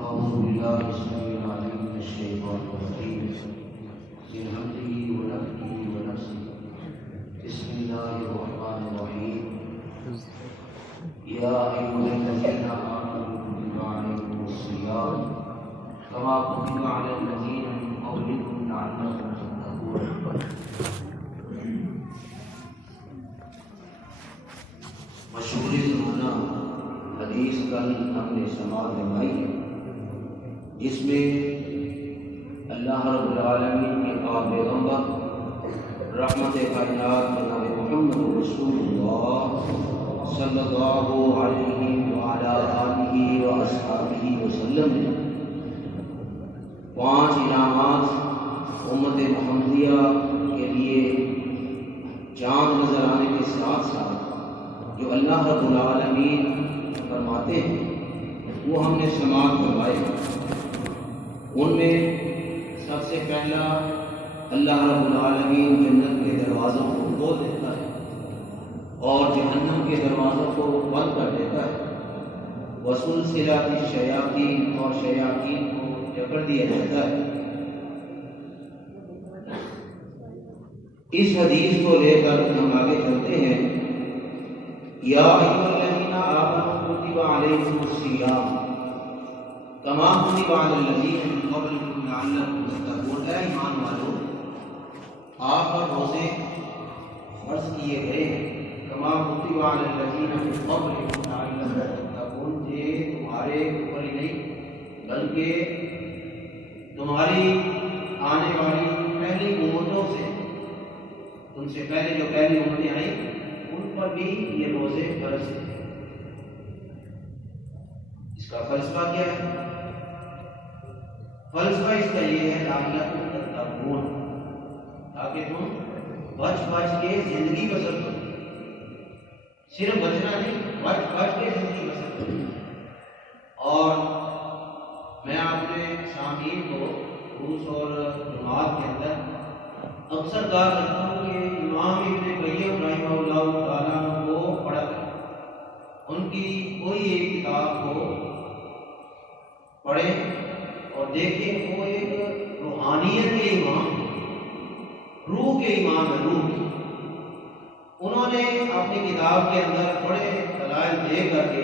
أعوذ بالله السميع العليم من الشيطان الرجيم من همزه ونفخه ونفسه بسم الله الرحمن الرحيم يا أيها الذين آمنوا كتب عليكم الصيام كما كتب على الذين من قبلكم لعلكم تتقون. مشہور زمانہ حدیث کل ہم نے سماعت فرمائی ہے، جس میں اللہ رب العالمین کے آپ پیغمبر رحمت کائنات جناب محمد رسول اللہ صلی اللہ علیہ وعلی آلہ واصحابہ وسلم نے 5 انعامات امت محمدیہ کے لیے چاند نظر آنے کے ساتھ ساتھ جو اللہ رب العالمین فرماتے ہیں وہ ہم نے سماعت فرمائے۔ ان میں سب سے پہلا اللہ رب العالمین جنت کے دروازوں کو کھول دیتا ہے اور جہنم کے دروازوں کو بند کر دیتا ہے، وسلسلۃ الشیاطین اور شیاطین کو جکڑ دیا جاتا ہے۔ اس حدیث کو لے کر ہم آگے چلتے ہیں۔ یا ایھا الذین آمنوا کتب علیکم الصیام کما کتب علی الذین من قبلکم لعلکم تتقون۔ اے ایمان والو، آپ پر روزے فرض کیے گئے ہیں، کما کتب علی الذین من قبلکم لعلکم تتقون، یہ تمہارے اوپر ہی نہیں بلکہ تمہاری آنے والی پہلی امتوں سے، تم سے پہلے جو پہلی امتیں آئیں ان پر بھی یہ روزے فرض ہیں۔ اس کا فلسفہ کیا ہے؟ فلسفہ اس کا یہ ہے لعلکم تتقون، تاکہ تم بچ کے زندگی بسر کرو، صرف بچنا نہیں، بچ کے زندگی بسر کرو۔ اور میں اپنے سامعین کو دروس اور جماعت کے اندر اکثر کہا کرتا ہوں کہ امام ابن قیم رحمہ اللہ تعالیٰ کو پڑھا کریں، ان کی کوئی ایک کتاب کو پڑھیں اور دیکھیں، وہ ایک روحانیت کے امام، روح کے امام ہے، روح کے۔ انہوں نے اپنی کتاب کے اندر بڑے دلائل دے کر کے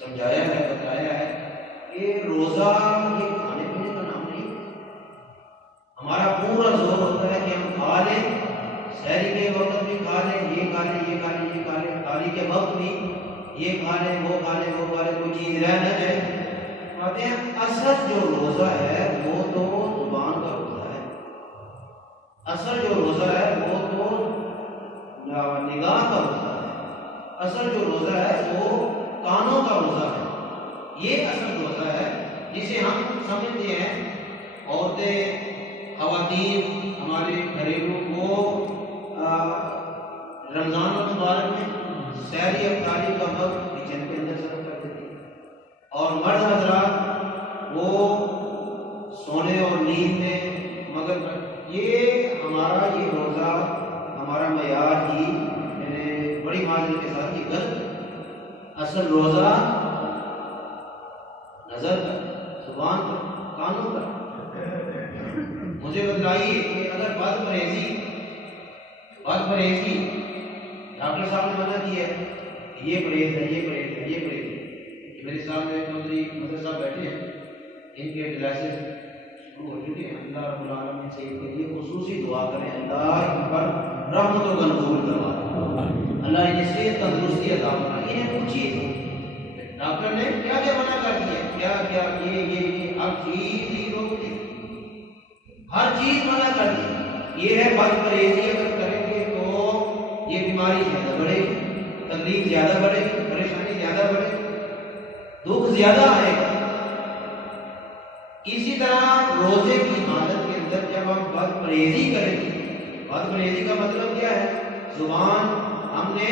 سمجھایا ہے، بتایا ہے کہ روزہ یہ کھانے پینے کا نام نہیں، ہمارا پورا زور ہوتا ہے کہ ہم کھا لیں، سحری کے وقت بھی کھا لیں، یہ کھا لیں، یہ کھا لیں، یہ کھا لیں، تاریخ کے وقت بھی یہ کھا لیں، وہ کھا لیں، وہ کھا لیں، کوئی چیز رہ نہ جائے۔ کہتے ہیں اصل جو روزہ ہے وہ تو زبان کا روزہ ہے، اصل جو روزہ ہے وہ تو نگاہ کا روزہ ہے، اصل جو روزہ ہے وہ کانوں کا روزہ ہے، یہ اصل روزہ ہے جسے ہم سمجھتے ہیں۔ عورتیں، خواتین ہمارے گھریلو وہ رمضان المبارک میں سحری افطاری کا وقت کچن کے اندر صرف کر دیتی ہیں، اور مرد حضرات وہ سونے اور نیند میں مگر یہ ہمارا یہ روزہ ہمارا معیار ہی میں نے بڑی معذرت کے ساتھ یہ غلط ہے۔ اصل روزہ نظر کا، زبان کا، کانوں کا۔ مجھے بتلائیے کہ اگر بد پرہیزی ڈاکٹر صاحب نے منع کیا ہے، یہ پرہیز ہے، یہ پرہیز ہے، یہ پرہیز ہے، میرے سامنے چودھری مدر صاحب بیٹھے ہیں، ان کے ڈلائسز شروع ہو چکے ہیں۔ اللہ رب العالمین سے ان کے لیے خصوصی دعا کریں، اللہ ان پر رحمت و منظور کروا دے، اللہ انہیں صحت تندرستی عطا فرمائے۔ انہیں پوچھیے ڈاکٹر نے کیا کیا منع کر دیا، کیا کیا یہ ہر چیز ہی روک دی، ہر چیز منع کر دی۔ یہ ہے بد پرہیزی اگر کریں گے تو یہ بیماری زیادہ بڑھے گی، تکلیف زیادہ بڑھے گی، پریشانی زیادہ بڑھے گی، دکھ زیادہ آئے گا۔ اسی طرح روزے کی حالت کے اندر جب ہم بد پرہیزی کریں گے، بد پرہیزی کا مطلب کیا ہے؟ زبان، ہم نے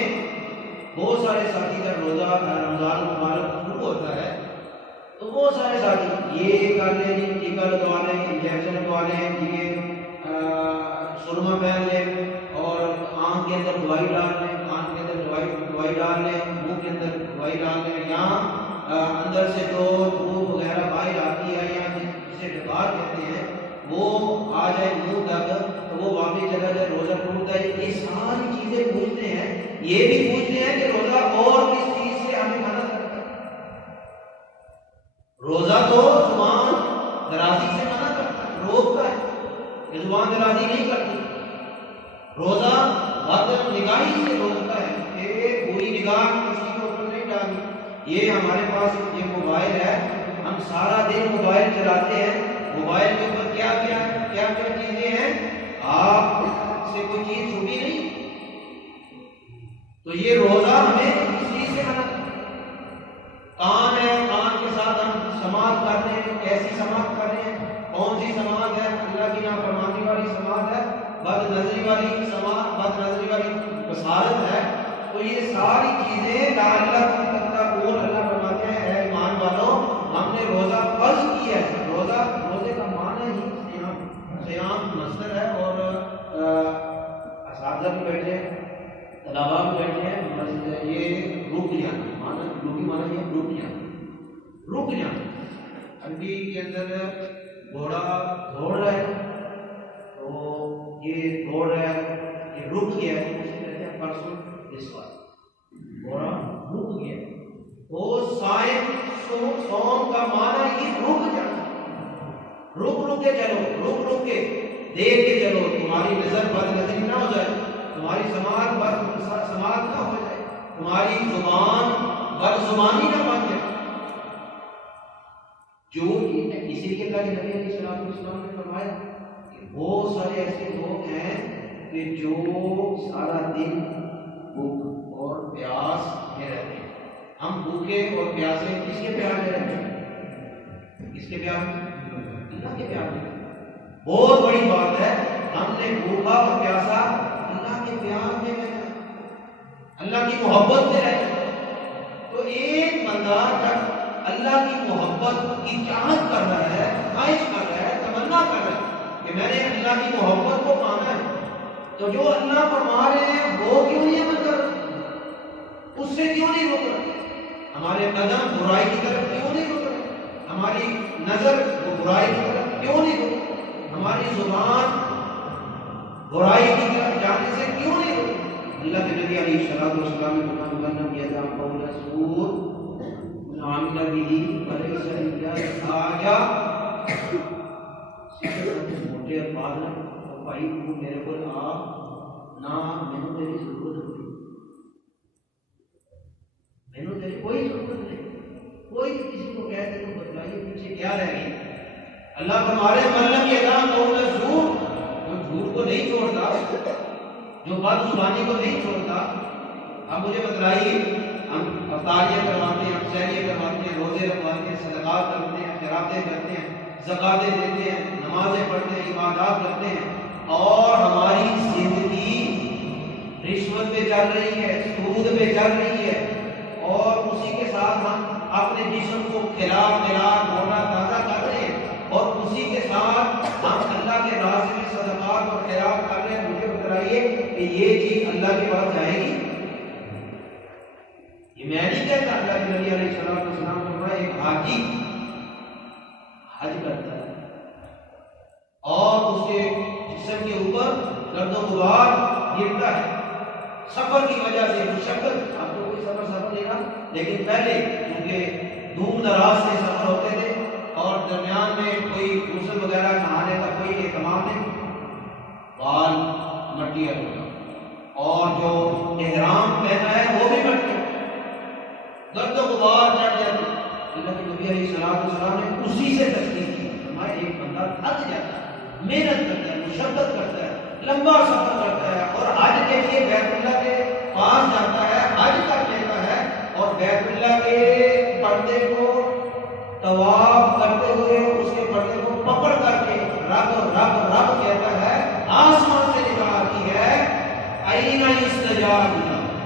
بہت سارے ساتھی کا روزہ رمضان مبارک شروع ہوتا ہے تو بہت سارے ساتھی یہ کر لیں، ٹیکا لگوا لیں، انجیکشن لگوا لیں، یہ سرما پہن لیں اور آنکھ کے اندر دوائی ڈال لیں، کان کے اندر دوائی ڈال لیں، منہ کے اندر دوائی ڈال لیں، یا اندر سے تو دھوپ جسے ڈکار کہتے ہیں، وہ آ جائے منہ تک تو وہ واپس چلا جائے، روزہ ٹوٹتا ہے، یہ ساری چیزیں پوچھتے ہیں۔ یہ بھی پوچھتے ہیں کہ روزہ اور کس چیز سے ہمیں منع کرتا ہے؟ روزہ تو زبان درازی سے منع کرتا ہے، روکتا ہے، یہ زبان درازی نہیں کرتی۔ روزہ بد نگاہی سے روکتا ہے کہ بری نگاہ کسی کے اوپر نہیں ڈالنی۔ یہ ہمارے پاس یہ موبائل ہے، ہم سارا دن موبائل چلاتے ہیں، موبائل کے اوپر کیا چیزیں ہیں، آپ سے کوئی چیز چھپی نہیں، تو یہ روزہ ہمیں اس چیز سے منع کرتا ہے۔ کان ہے، کان کے ساتھ ہم سماعت کر رہے ہیں، کیسی سماعت کر رہے ہیں، کون سی سماعت ہے، اللہ کی نافرمانی والی سماعت ہے، بد نظری والی سماعت، بد نظری والی بصارت ہے، تو یہ ساری چیزیں لعلکم تتقون، اللہ فرماتے ہیں اے ایمان والو ہم نے روزہ فرض کیا ہے۔ روزے کا معنی ہی صیام مصدر ہے، اور اساتذہ بھی بیٹھے ہیں، طلباء بھی بیٹھے ہیں، یہ رک جانا معنی، لغوی معنی یہ رک جانا۔ ہڈی کے اندر گھوڑا دوڑ رہا ہے، تو یہ دوڑ رہا ہے، یہ رک گیا ہے، اسے کہتے ہیں پرسن ڈسکوال، گھوڑا رک گیا۔ تو صائم صوم کا معنی یہ رک جانا، رک کے چلو، رک کے دیکھ کے چلو، تمہاری نظر بد نظری نہ ہو جائے، تمہاری سماعت بد سماعت نہ ہو جائے، تمہاری زبان بد زبانی نہ بن جائے۔ جو اسی لیے اللہ کے نبی علیہ الصلوۃ والسلام نے فرمایا کہ بہت سارے ایسے لوگ ہیں کہ جو سارا دن بھوک اور پیاس میں رہتے ہیں۔ ہم بھوکے اور پیاسے کس کے پیار میں رہتے ہیں؟ کس کے پیار میں؟ اللہ کے پیار میں۔ بہت بڑی بات ہے، ہم نے بھوکا اور پیاسا اللہ کے پیار میں رہنا، اللہ کی محبت میں رہنا۔ تو ایک بندہ جب اللہ کی محبت کی چاہت کر رہا ہے، خواہش کر رہا ہے، تمنا کر رہا ہے کہ میں نے اللہ کی محبت کو پانا ہے، تو جو اللہ فرما رہے ہیں وہ کیوں نہیں عمل کر رہا، اس سے کیوں نہیں روک رہا؟ ہمارے قدم برائی کی طرف کیوں نہیں روک رہے؟ ہماری نظر وہ برائی کی طرف کیوں نہیں روک رہے؟ ہماری زبان برائی کی طرف جانے سے کیوں نہیں روک رہے؟ اللہ کے نبی علیہ الصلوۃ والسلام نے فرمایا کیا تھا قول رسول عاملہ بھی بڑے سریعہ آجا موٹے الفاظ ہیں، اور بھائی تو میرے کو آ نہ میں تیری ضرورت ہوئی، میں تیری کوئی ضرورت نہیں، کوئی کسی کو کہہ دے تو بتائیے پیچھے کیا رہ گئی۔ اللہ ہمارے ملم یہ نام قول زور، جو جھوٹ کو نہیں چھوڑتا، جو بد زبانی کو نہیں چھوڑتا۔ اب مجھے بتلائیے، ہم افطاریاں کرواتے ہیں، ہم سحریاں کرواتے ہیں، روزے رکھواتے ہیں، صدقات کرتے ہیں، خیراتیں کرتے ہیں، زکاتیں دیتے ہیں، نمازیں پڑھتے ہیں، عبادات کرتے ہیں، اور ہماری زندگی رشوت پہ چل رہی ہے، سود پہ چل رہی ہے، اور اسی کے ساتھ ہم اپنے جسم کو کھلا موٹا تازہ کر رہے ہیں، اور اسی کے ساتھ ہم اللہ کے راستے میں صدقات اور خیرات کر رہے ہیں۔ مجھے بتائیے کہ یہ چیز اللہ کے پاس جائے گی؟ یہ میں نہیں کہتا، اللہ کے نبی علیہ الصلوۃ والسلام نے فرمایا ایک حاجی حج کرتا ہے اور اس کے جسم کے اوپر گرد و غبار گرتا ہے سفر کی وجہ سے، مشقت، آپ کو کوئی سفر نہیں رہا، لیکن پہلے کیونکہ دور دراز سے سفر ہوتے تھے اور درمیان میں کوئی غسل وغیرہ نہانے کا کوئی اہتمام نہیں، بال مٹی ہوگا، اور جو احرام پہنا ہے وہ بھی مٹی، گرد و غبار چڑھ جاتے۔ اللہ کے نبی علیہ الصلوۃ والسلام نے اسی سے تشریح کی، فرمایا ایک بندہ تھک جاتا ہے، محنت کرتا ہے، مشقت کرتا ہے، لمبا سفر کرتا ہے، اور حج کے لیے بیت اللہ کے پاس جاتا ہے، حج کر لیتا ہے، اور بیت اللہ کے پردے کو طواف کرتے ہوئے اس کے پردے کو پکڑ کر کے رب رب رب کہتا ہے، آسمان سے نگاہ آتی ہے، اینا استجاب،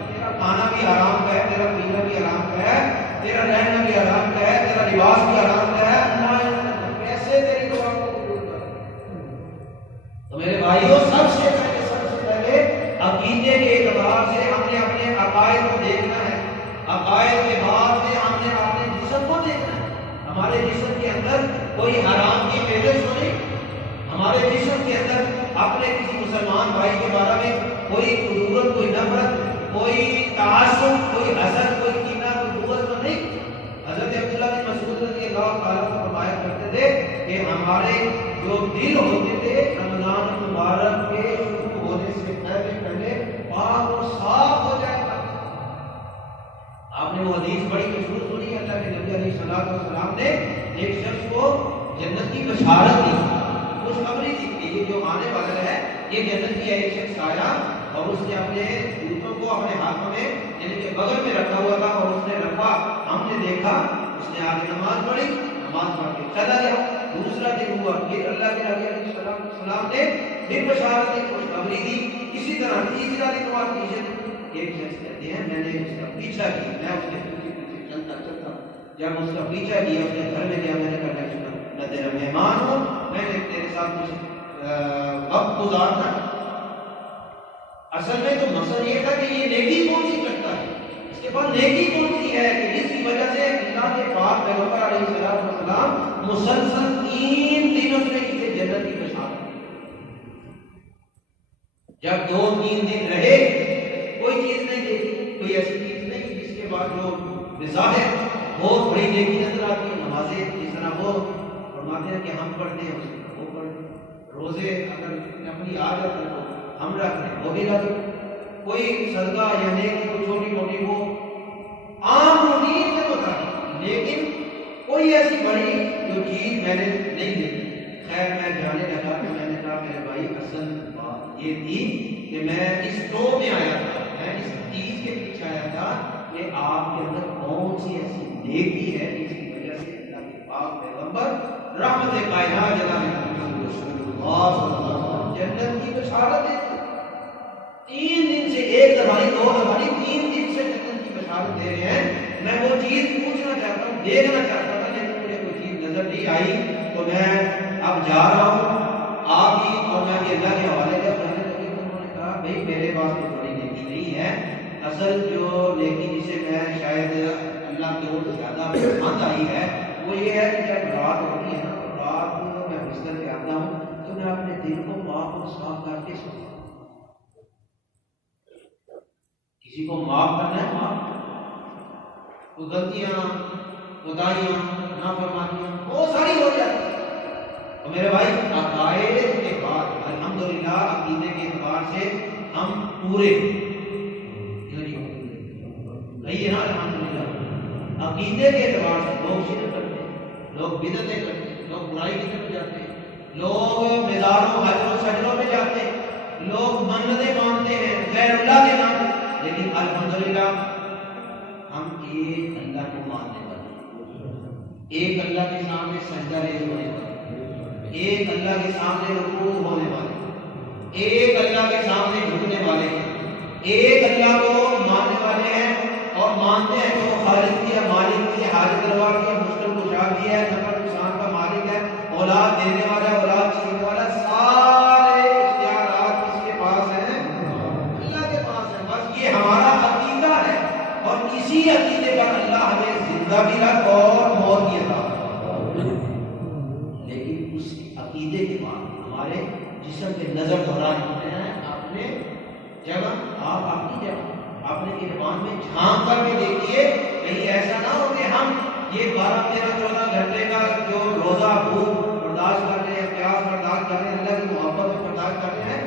تیرا کھانا بھی حرام ہے، تیرا پینا بھی حرام ہے، تیرا رہنا بھی حرام ہے، تیرا لباس بھی حرام ہے، کیسے تیری دعا کو قبول کرے؟ تو میرے بھائیوں، سب سے پہلے عقیدے کے اعتبار سے ہم نے اپنے عقائد کو دیکھنا ہے، عقائد کے بعد میں ہم نے اپنے جسم کو دیکھنا ہے، ہمارے جسم کے اندر کوئی حرام کی فہرست تو نہیں. ہمارے جسم کے اندر اپنے کسی مسلمان بھائی کے بارے میں کوئی کدورت، کوئی نفرت، کوئی تعصب، کوئی حسد، کوئی کینہ، کوئی بغض تو نہیں. حضرت عبداللہ بن مسعود رضی اللہ تعالیٰ عنہ فرمایا کرتے تھے کہ ہمارے جو دل ہوتے تھے رمضان مبارک کے شروع ہونے سے پہلے پاک اور صاف ہو جائے گا. آپ نے وہ حدیث بڑی مشہور سنی. اللہ کے نبی علیہ الصلوۃ والسلام نے ایک شخص کو جنت کی بشارت دی، خوشخبری دی کہ یہ جو آنے والا ہے یہ جنت کی. ایک شخص آیا اور اس نے اپنے جوتوں کو اپنے ہاتھوں میں یعنی کہ بغل میں رکھا ہوا تھا اور اس نے رکھا. ہم نے دیکھا اس نے آگے نماز پڑھی، نماز پڑھ کے چلا گیا. دوسرا دن ہوا پھر اللہ کے نبی علیہ السلام نے پھر بشارت کی خوشخبری دی. اسی طرح تیسرا دن ہوا، تیسرے دن ایک شخص کہتے ہیں میں نے اس کا پیچھا کیا، میں اس کے پیچھے چلتا جب اس کا پیچھا کیا اس کے گھر میں گیا. میں نے کہا میں تیرا مہمان ہوں، میں نے تیرے ساتھ کچھ وقت گزارنا. اصل میں تو مسئلہ یہ تھا کہ یہ نیکی کون سی کرتا ہے، اس کے بعد نیکی کون سی ہے کہ جس کی وجہ سے اللہ کے پاک پیغمبر علیہ السلام مسلسل 3 دن اس نے اسے جنت کی بشارت دی. جب 2-3 دن رہے کوئی چیز نہیں دیکھی، کوئی ایسی چیز نہیں جس کے بعد جو بظاہر بہت بڑی نیکی نظر آتی ہے. نمازیں جس طرح وہ فرماتے ہیں کہ ہم پڑھتے ہیں اس طرح وہ پڑھتے ہیں. روزے اگر اپنی عادت ہے ہم رکھ رہے ہیں وہ بھی رکھ. کوئی صدقہ یا نیکی کوئی چھوٹی موٹی وہ عام روٹین میں ہوتا ہے، لیکن کوئی ایسی بڑی جو چیز میں نے نہیں دیکھی. خیر میں جانے لگا تو میں نے کہا میرے بھائی اصل بات یہ تھی کہ میں اس ٹو میں آیا تھا، میں اس چیز کے پیچھے آیا تھا کہ آپ کے اندر کون سی ایسی نیکی ہے جس کی وجہ سے اللہ کے پاک پیغمبر رحمت کائنات جناب محمد رسول اللہ صلی اللہ علیہ وسلم جنت کی بشارت دیتے. 3 دن سے 1 دفعہ 2 دفعہ 3 دن سے جنت کی بشارت دے رہے ہیں. میں وہ چیز پوچھنا چاہتا ہوں، دیکھنا چاہتا تھا، لیکن مجھے کوئی چیز نظر نہیں آئی. تو میں اب جا رہا ہوں آپ ہی اور میں بھی اللہ کے حوالے کیا کرنے لگی. انہوں نے کہا بھائی میرے پاس تو بڑی نیکی نہیں ہے. اصل جو نیکی جسے میں شاید اللہ کی اور زیادہ پسند آئی ہے وہ یہ ہے کہ جب رات ہوتی ہے نا تو رات میں بستر پہ آتا ہوں تو میں اپنے دل کو پاک اور صاف کر کے سوتا ہوں. کسی کو معاف کرنا ہے معاف، تو غلطیاں خدائیاں نافرمانیاں بہت ساری ہو جاتی ہیں. تو میرے بھائی عقائد کے بعد الحمدللہ عقیدے کے اعتبار سے ہم پورے نہیں ہے نا. الحمدللہ عقیدے کے اعتبار سے لوگ شرک کرتے ہیں، لوگ بدعتیں کرتے ہیں، لوگ برائی کی طرف جاتے ہیں، لوگ مزاروں حجروں سجدوں میں جاتے ہیں، لوگ منتیں مانتے ہیں غیر اللہ کے نام. لیکن الحمدللہ ہم ایک اللہ کو ماننے والے، ایک اللہ کے سامنے سجدہ ریز ہونے والے، ایک اللہ کے سامنے رکوع ہونے والے، ایک اللہ کے سامنے جھکنے والے ہیں، ایک اللہ کو ماننے والے ہیں اور مانتے ہیں کہ وہ خالق کی ہے، مالک کی ہے، حاجت روا کی ہے، مشکل کشا کی ہے، نفع نقصان کا مالک ہے، اولاد دینے والا ہے، اولاد چھیننے والا. سارے اختیارات کس کے پاس ہیں؟ اللہ کے پاس ہیں. بس یہ ہمارا عقیدہ ہے اور اسی عقیدے پر اللہ ہمیں زندہ بھی رکھ اور موت بھی عطا. لیکن اس عقیدے کے بعد ہمارے جسم پہ نظر دوران ہوتے ہیں اپنے جگہ، آپ اپنی جگہ اپنے ایمان میں جھانک کر کے دیکھیے. کہیں ایسا نہ ہو کہ ہم یہ 12-13-14 گھنٹے کا جو روزہ بھوک برداشت کر رہے ہیں، پیاس برداشت کر رہے ہیں، اللہ کی محبت میں برداشت کر رہے ہیں،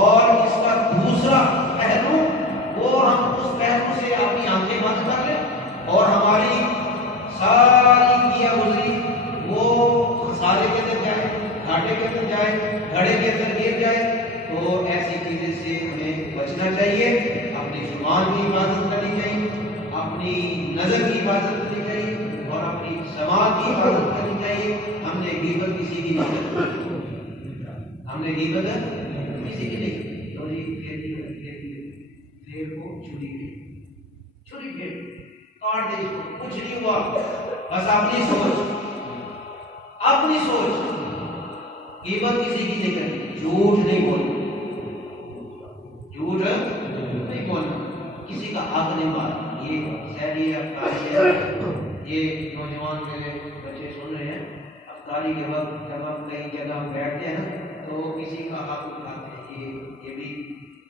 اور اس کا دوسرا پہلو وہ ہم اس پہلو سے اپنی آنکھیں بند کر لیں اور ہماری ساری کیا گزری وہ خسارے کے اندر جائے، گھاٹے کے اندر جائے، گھڑے کے اندر گر جائے. تو ایسی چیزیں سے ہمیں بچنا چاہیے. اپنی زبان کی حفاظت کرنی چاہیے، اپنی نظر کی حفاظت کرنی چاہیے اور اپنی سماعت کی حفاظت کرنی چاہیے. ہم نے غیبت کسی کی نہیں کی، ہم نے غیبت کسی کی نہیں کی. پھر کو چھری پھیر کاٹ دے، کچھ نہیں ہوا. بس اپنی سوچ غیبت کسی کی نہیں کرنی، جھوٹ نہیں بولنا، جھوٹ نہیں بولنا، کسی کا حق نہیں مارنا. یہ سیری افکار ہے، یہ نوجوان میرے بچے سن رہے ہیں. افطاری کے وقت جب ہم کئی جگہ بیٹھتے ہیں نا تو کسی کا حق اٹھاتے ہیں، یہ بھی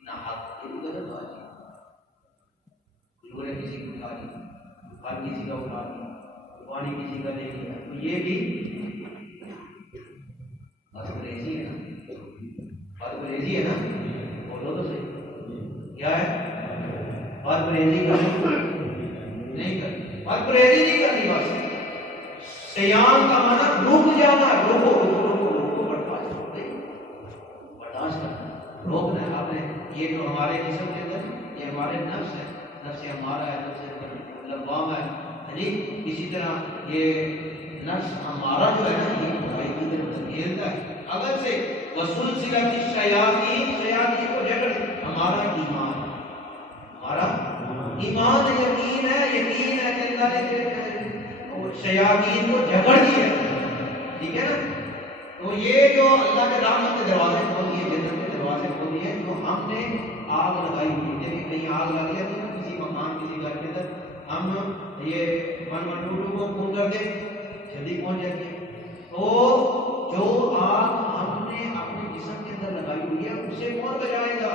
نہ حق، یہ بھی غلط بات ہے۔ ضرور ہے کسی کو اٹھا لیا، پھل کسی کا اٹھا لیا، پانی کسی کا لے لیا، تو یہ بھی بدپریزی ہے نا، بدپریزی ہے نا، بولو تو صحیح کیا ہے؟ بدپریزی نہیں کرنی، بدپریزی نہیں کرنی، بس سیام کا معنی رک جانا، روکو برداشت کرنا، روکنا ہے آپ نے۔ یہ جو ہمارے جسم کے اندر یہ ہمارے نفس ہے، نفس ہمارا ہے، نفس لوام ہے جی، اسی طرح یہ نفس ہمارا جو ہے نا یہ برائی کی طرف کھیلتا ہے۔ اگر سے وسلسلۃ الشیاطین، شیاطین کو جکڑ، ہمارا ایمان، ہمارا ایمان یقین ہے، یقین ہے کہ اللہ نے شیاطین کو جکڑ دیا، ٹھیک ہے نا۔ تو یہ جو اللہ کے رحمت کے دروازے کھول دیے، جنت کے دروازے کھول دیے، جو ہم نے آگ لگائی ہوئی ہے، کہیں آگ لگ جاتی ہے نا کسی مکان کسی گھر کے اندر، ہم یہ 112 کو فون کر دیں جلدی پہنچ جاتی ہے۔ تو جو آگ ہم نے اپنے جسم کے اندر لگائی ہوئی ہے اسے کون بجائے گا؟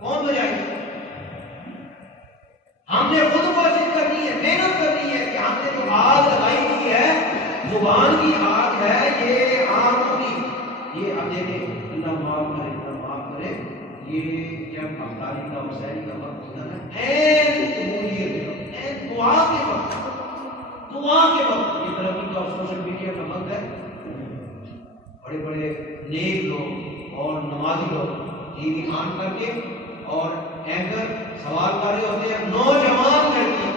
کون بجائے گا؟ ہم نے خود کوشش کرنی ہے، محنت کرنی ہے کہ ہم نے جو آگ لگائی ہوئی ہے، زبان کی آگ ہے، یہ آنکھوں کی، یہ اب دیکھیں اللہ معاف کرے، اللہ معاف کرے، یہ جب افطاری کا مسائل کا وقت ہوتا ہے این قبولیت، این دعا کے وقت، دعا کے وقت، یہ ترقی کا سوشل میڈیا کا وقت ہے، بڑے بڑے نیک لوگ اور نمازی لوگ ٹی وی آن کر کے اور اینکر سوال کر رہے ہوتے ہیں، نوجوان لڑکی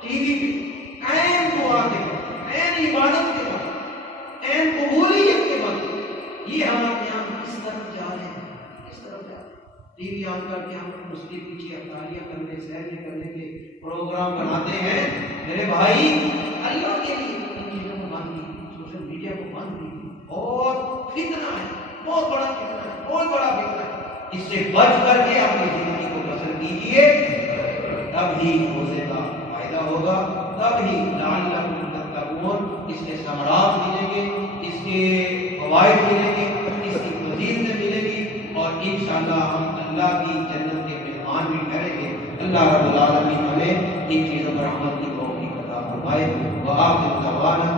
ٹی وی پہ این دعا کے وقت، این عبادت کے وقت، این قبولیت کے وقت، یہ ہمارے یہاں کس طرف جا رہے ہیں، کس طرف جا رہے ہیں؟ ٹی وی آن کر کے ہم اس کے پیچھے افطاریاں کرنے، سحریاں کرنے کے پروگرام بناتے ہیں۔ میرے بھائی اللہ کے لیے ان چیزوں کو بند کی، سوشل میڈیا کو بند کی، اور فتنہ ہے، بہت بڑا فتنہ ہے، بہت بڑا فتنہ ہے۔ اس سے بچ کر کے اپنی زندگی کو بسر کیجیے، تب ہی روزے کا فائدہ ہوگا، تب ہی لعلکم تتقون، اس کے ثمرات ملیں گے، اس کے فوائد ملیں گے، اس کی فضیلتیں ملیں گی، اور انشاءاللہ ہم اللہ کی جنت کے مہمان بھی ٹھہریں گے۔ اللہ رب العالمین ہمیں ان چیزوں پر عمل کی توفیق عطا فرمائے۔ وآخر دعوانا